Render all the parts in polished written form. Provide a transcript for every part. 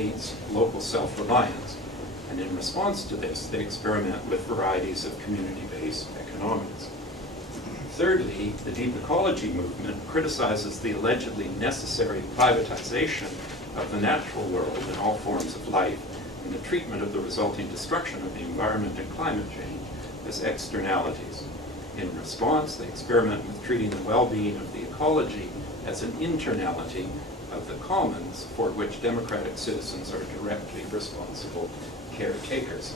needs local self-reliance. And in response to this, they experiment with varieties of community-based economics. Thirdly, the deep ecology movement criticizes the allegedly necessary privatization of the natural world and all forms of life and the treatment of the resulting destruction of the environment and climate change as externalities. In response, they experiment with treating the well-being of the ecology as an internality of the commons for which democratic citizens are directly responsible caretakers.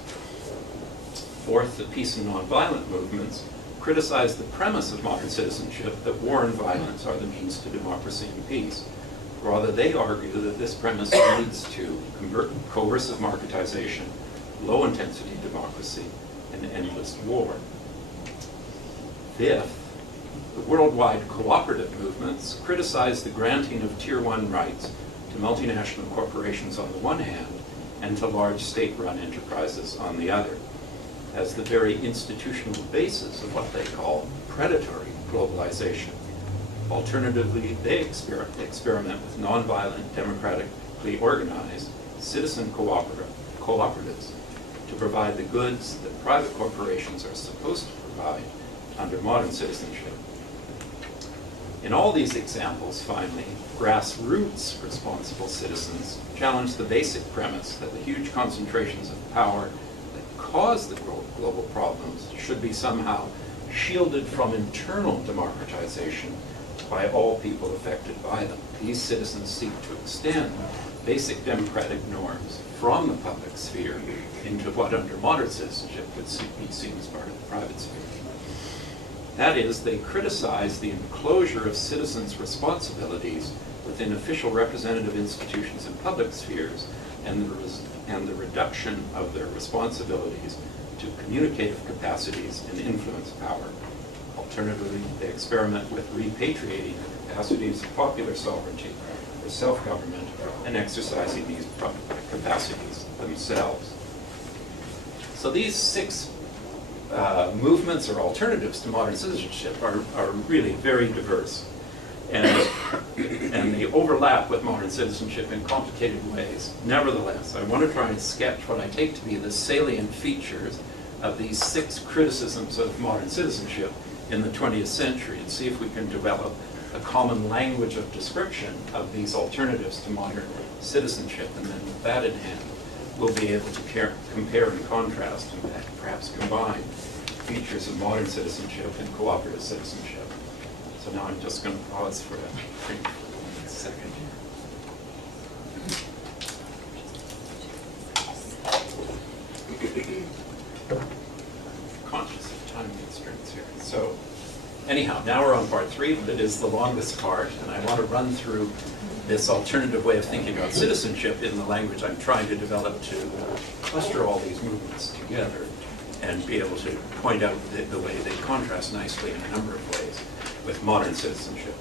Fourth, the peace and nonviolent movements criticize the premise of modern citizenship that war and violence are the means to democracy and peace. Rather, they argue that this premise leads to coercive marketization, low-intensity democracy, and endless war. Fifth, the worldwide cooperative movements criticize the granting of Tier 1 rights to multinational corporations on the one hand and to large state-run enterprises on the other, as the very institutional basis of what they call predatory globalization. Alternatively, they experiment with nonviolent, democratically organized citizen cooperatives to provide the goods that private corporations are supposed to provide under modern citizenship. In all these examples, finally, grassroots responsible citizens challenge the basic premise that the huge concentrations of power that cause the global problems should be somehow shielded from internal democratization by all people affected by them. These citizens seek to extend basic democratic norms from the public sphere into what under modern citizenship would be seen as part of the private sphere. That is, they criticize the enclosure of citizens' responsibilities within official representative institutions and public spheres and the reduction of their responsibilities to communicative capacities and influence power. Alternatively, they experiment with repatriating the capacities of popular sovereignty or self-government and exercising these capacities themselves. So these six movements or alternatives to modern citizenship are really very diverse, and they overlap with modern citizenship in complicated ways. Nevertheless, I want to try and sketch what I take to be the salient features of these six criticisms of modern citizenship in the 20th century and see if we can develop a common language of description of these alternatives to modern citizenship. And then with that in hand, we'll be able to compare and contrast and perhaps combine features of modern citizenship and cooperative citizenship. So now I'm just going to pause for a second here. Conscious of time constraints here. So anyhow, now we're on part 3, but it is the longest part, and I want to run through this alternative way of thinking about citizenship in the language I'm trying to develop to cluster all these movements together and be able to point out the way they contrast nicely in a number of ways with modern citizenship.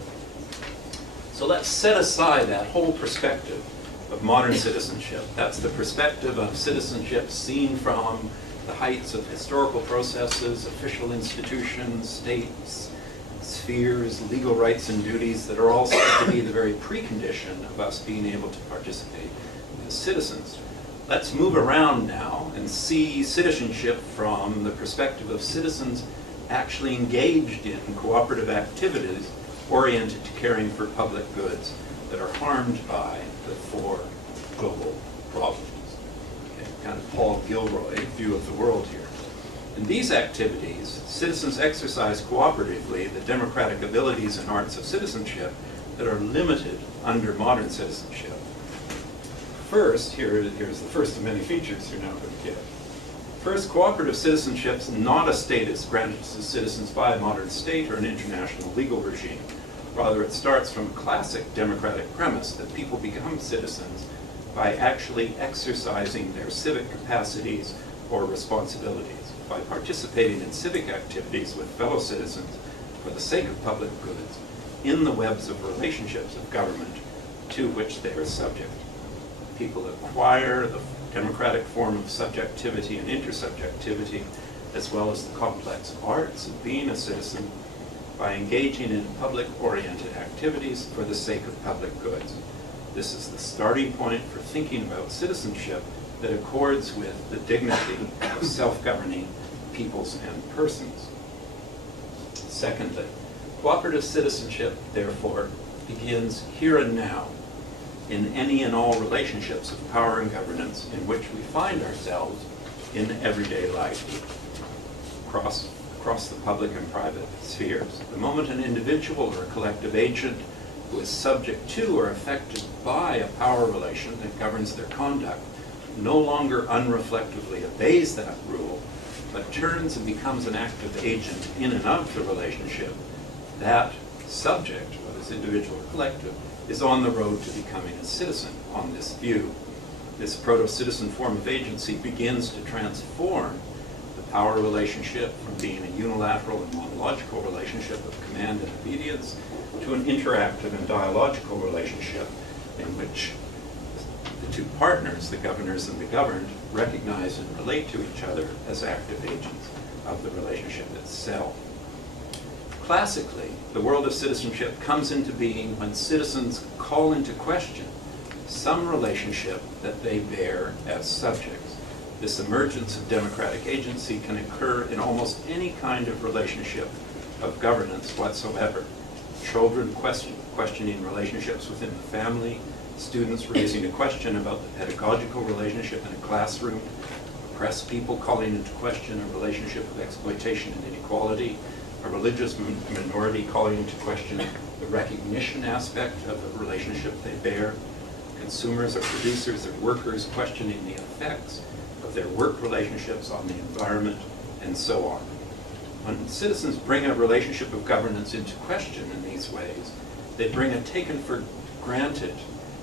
So let's set aside that whole perspective of modern citizenship. That's the perspective of citizenship seen from the heights of historical processes, official institutions, states, spheres, legal rights and duties that are all said to be the very precondition of us being able to participate as citizens. Let's move around now and see citizenship from the perspective of citizens actually engaged in cooperative activities oriented to caring for public goods that are harmed by the 4 global problems. Okay, kind of Paul Gilroy view of the world here. In these activities, citizens exercise cooperatively the democratic abilities and arts of citizenship that are limited under modern citizenship. First, here's the first of many features you're now going to get. First, cooperative citizenship is not a status granted to citizens by a modern state or an international legal regime. Rather, it starts from a classic democratic premise that people become citizens by actually exercising their civic capacities or responsibilities, by participating in civic activities with fellow citizens for the sake of public goods in the webs of relationships of government to which they are subject. People acquire the democratic form of subjectivity and intersubjectivity, as well as the complex arts of being a citizen, by engaging in public-oriented activities for the sake of public goods. This is the starting point for thinking about citizenship that accords with the dignity of self-governing peoples and persons. Secondly, cooperative citizenship, therefore, begins here and now in any and all relationships of power and governance in which we find ourselves in everyday life, across the public and private spheres. The moment an individual or a collective agent who is subject to or affected by a power relation that governs their conduct no longer unreflectively obeys that rule, but turns and becomes an active agent in and of the relationship, that subject, whether it's individual or collective, is on the road to becoming a citizen on this view. This proto-citizen form of agency begins to transform the power relationship from being a unilateral and monological relationship of command and obedience to an interactive and dialogical relationship in which the two partners, the governors and the governed, recognize and relate to each other as active agents of the relationship itself. Classically, the world of citizenship comes into being when citizens call into question some relationship that they bear as subjects. This emergence of democratic agency can occur in almost any kind of relationship of governance whatsoever. Children questioning relationships within the family, students raising a question about the pedagogical relationship in a classroom, oppressed people calling into question a relationship of exploitation and inequality, a religious minority calling into question the recognition aspect of the relationship they bear, consumers or producers or workers questioning the effects of their work relationships on the environment, and so on. When citizens bring a relationship of governance into question in these ways, they bring a taken for granted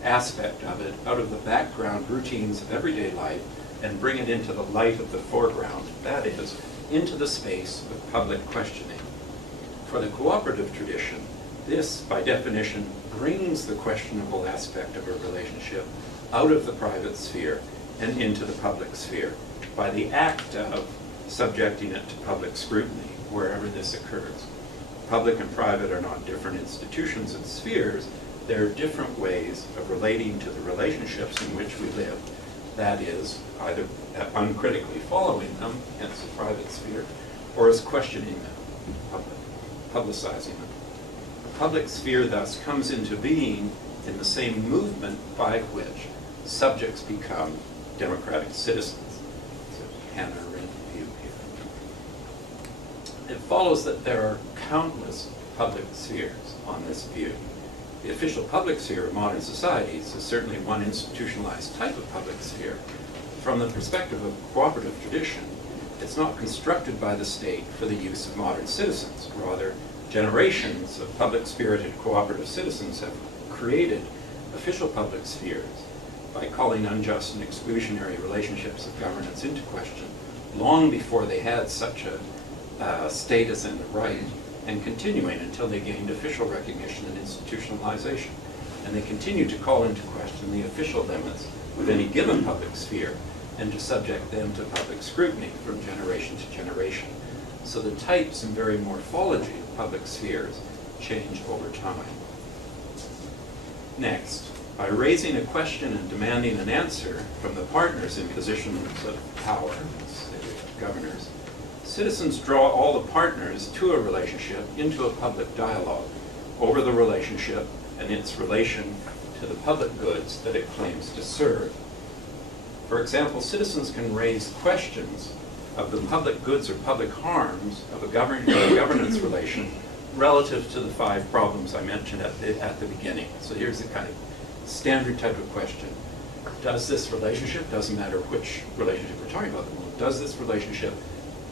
aspect of it out of the background routines of everyday life and bring it into the light of the foreground, that is, into the space of public questioning. For the cooperative tradition, this, by definition, brings the questionable aspect of a relationship out of the private sphere and into the public sphere by the act of subjecting it to public scrutiny wherever this occurs. Public and private are not different institutions and spheres. There are different ways of relating to the relationships in which we live. That is, either uncritically following them, hence the private sphere, or as questioning them, publicizing them. The public sphere thus comes into being in the same movement by which subjects become democratic citizens. So Hannah in view here. It follows that there are countless public spheres on this view. The official public sphere of modern societies is certainly one institutionalized type of public sphere. From the perspective of cooperative tradition, it's not constructed by the state for the use of modern citizens. Rather, generations of public-spirited cooperative citizens have created official public spheres by calling unjust and exclusionary relationships of governance into question long before they had such a status and a right, and continuing until they gained official recognition and institutionalization. And they continue to call into question the official limits of any given public sphere and to subject them to public scrutiny from generation to generation. So the types and very morphology of public spheres change over time. Next, by raising a question and demanding an answer from the partners in positions of power, governors, citizens draw all the partners to a relationship into a public dialogue over the relationship and its relation to the public goods that it claims to serve. For example, citizens can raise questions of the public goods or public harms of a governance relation relative to the 5 problems I mentioned at the beginning. So here's the kind of standard type of question. Does this relationship, doesn't matter which relationship we're talking about, does this relationship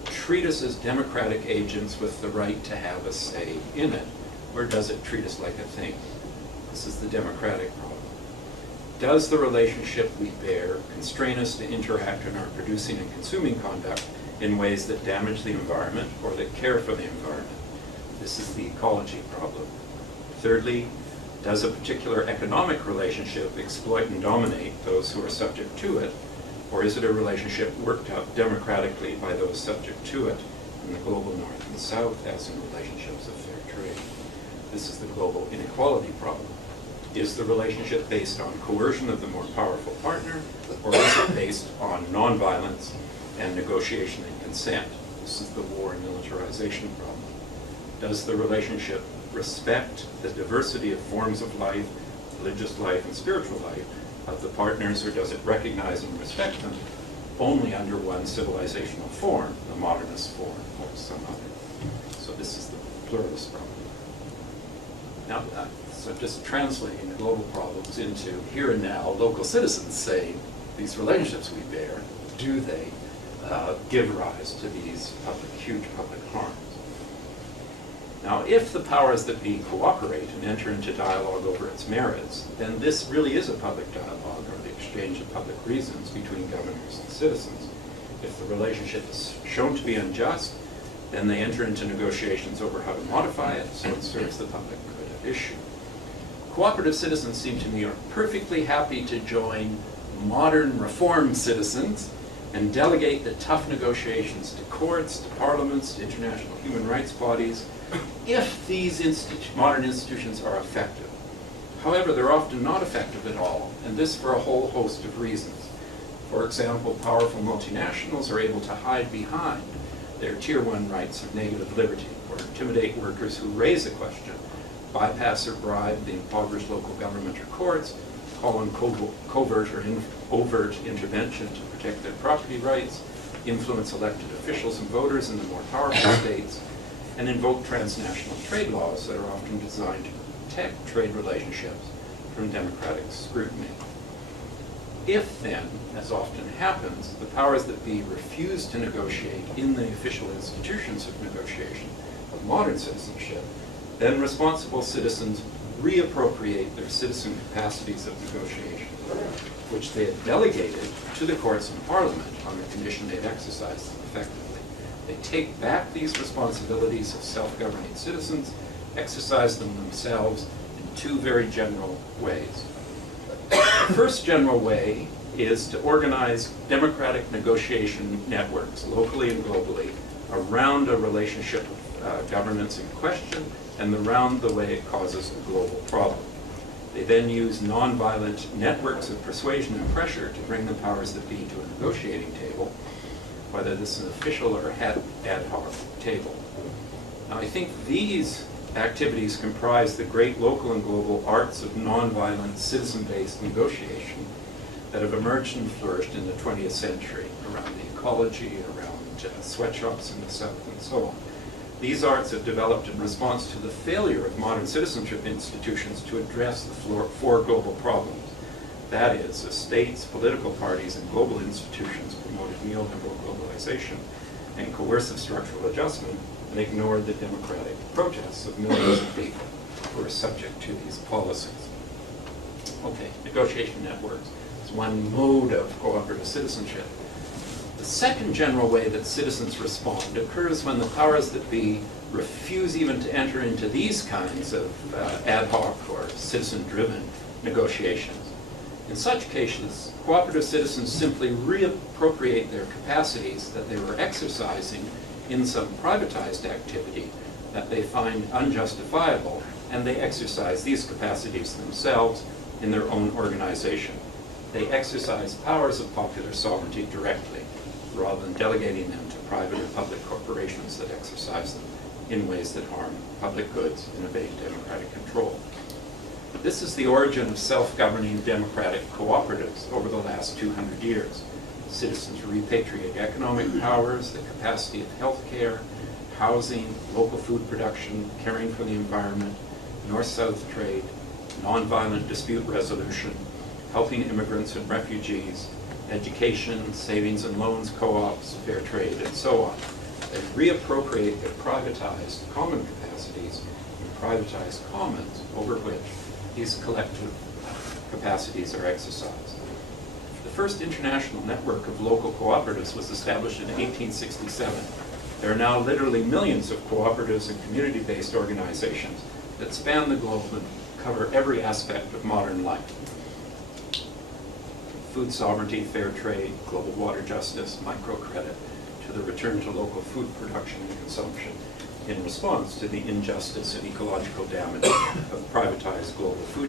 treat us as democratic agents with the right to have a say in it, or does it treat us like a thing? This is the democratic problem. Does the relationship we bear constrain us to interact in our producing and consuming conduct in ways that damage the environment or that care for the environment? This is the ecology problem. Thirdly, does a particular economic relationship exploit and dominate those who are subject to it, or is it a relationship worked out democratically by those subject to it in the global north and south, as in relationships of fair trade? This is the global inequality problem. Is the relationship based on coercion of the more powerful partner, or is it based on nonviolence and negotiation and consent? This is the war and militarization problem. Does the relationship respect the diversity of forms of life, religious life and spiritual life of the partners, or does it recognize and respect them only under one civilizational form, the modernist form, or some other? So this is the pluralist problem. Now, so just translating the global problems into here and now, local citizens saying, these relationships we bear, do they give rise to these huge public harms? Now, if the powers that be cooperate and enter into dialogue over its merits, then this really is a public dialogue, or the exchange of public reasons between governors and citizens. If the relationship is shown to be unjust, then they enter into negotiations over how to modify it so it serves the public good at issue. Cooperative citizens seem to me are perfectly happy to join modern reform citizens and delegate the tough negotiations to courts, to parliaments, to international human rights bodies, if these modern institutions are effective. However, they're often not effective at all, and this for a whole host of reasons. For example, powerful multinationals are able to hide behind their Tier 1 rights of negative liberty, or intimidate workers who raise a question, bypass or bribe the impoverished local government or courts, call on covert or overt intervention to protect their property rights, influence elected officials and voters in the more powerful states, and invoke transnational trade laws that are often designed to protect trade relationships from democratic scrutiny. If then, as often happens, the powers that be refuse to negotiate in the official institutions of negotiation of modern citizenship, then responsible citizens reappropriate their citizen capacities of negotiation, which they had delegated to the courts and parliament on the condition they'd exercise them effectively. They take back these responsibilities of self-governing citizens, exercise them themselves in two very general ways. The first general way is to organize democratic negotiation networks, locally and globally, around a relationship of governance in question and around the way it causes a global problem. They then use nonviolent networks of persuasion and pressure to bring the powers that be to a negotiating table, whether this is an official or ad hoc table. Now, I think these activities comprise the great local and global arts of nonviolent, citizen-based negotiation that have emerged and flourished in the 20th century around the ecology, around sweatshops in the South, and so on. These arts have developed in response to the failure of modern citizenship institutions to address the four global problems. That is, the states, political parties, and global institutions promoted neoliberal globalization and coercive structural adjustment and ignored the democratic protests of millions of people who are subject to these policies. Okay, negotiation networks is one mode of cooperative citizenship. The second general way that citizens respond occurs when the powers that be refuse even to enter into these kinds of ad hoc or citizen-driven negotiations. In such cases, cooperative citizens simply reappropriate their capacities that they were exercising in some privatized activity that they find unjustifiable, and they exercise these capacities themselves in their own organization. They exercise powers of popular sovereignty directly, rather than delegating them to private or public corporations that exercise them in ways that harm public goods and evade democratic control. This is the origin of self-governing democratic cooperatives over the last 200 years. Citizens repatriate economic powers, the capacity of healthcare, housing, local food production, caring for the environment, north-south trade, nonviolent dispute resolution, helping immigrants and refugees, education, savings and loans co-ops, fair trade, and so on. They reappropriate their privatized common capacities and privatized commons over which these collective capacities are exercised. The first international network of local cooperatives was established in 1867. There are now literally millions of cooperatives and community-based organizations that span the globe and cover every aspect of modern life. Food sovereignty, fair trade, global water justice, microcredit, to the return to local food production and consumption in response to the injustice and ecological damage of privatized global food